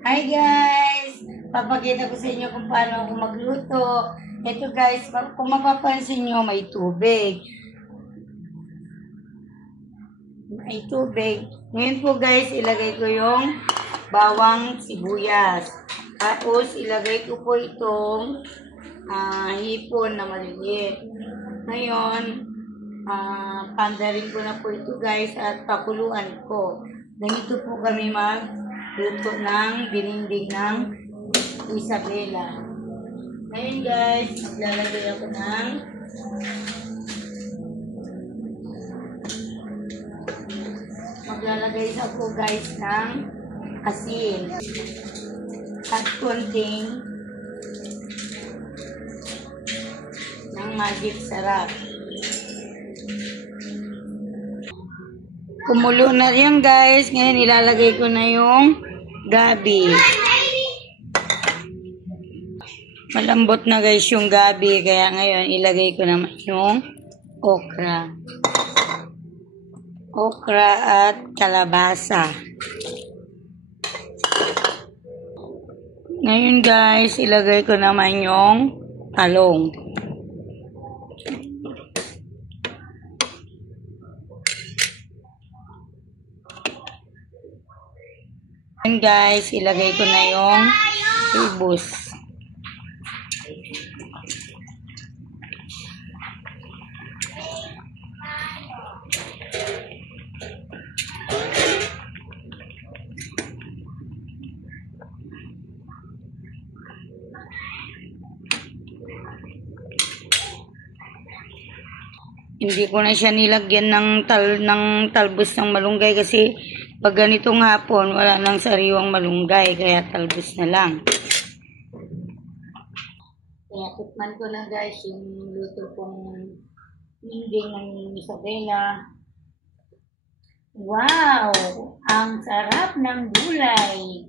Hi guys! Papakita ko sa inyo kung paano ako magluto. Ito guys, kung mapapansin nyo, may tubig. May tubig. Ngayon po guys, ilagay ko yung bawang sibuyas. Tapos ilagay ko po itong hipon na maliliit. Ngayon, pandarin ko na po ito guys at pakuluan ko. Ganito po kami magluto ng bininding ng Isabela. Ngayon guys, maglalagay ako ng asin at konting ng magic sarap. Kumulo na yan guys. Ngayon ilalagay ko na yung gabi. Malambot na guys yung gabi. Kaya ngayon ilagay ko naman yung okra. Okra at kalabasa. Ngayon guys, ilagay ko naman yung talong. Ngayon guys, ilagay ko na yung ibus. Hindi ko na siya nilagyan ng talbos ng malunggay kasi pag ganitong hapon wala nang sariwang malunggay kaya talbos na lang. Kaya tikman ko na guys yung luto kong hinding ng Isabela. Wow! Ang sarap ng gulay!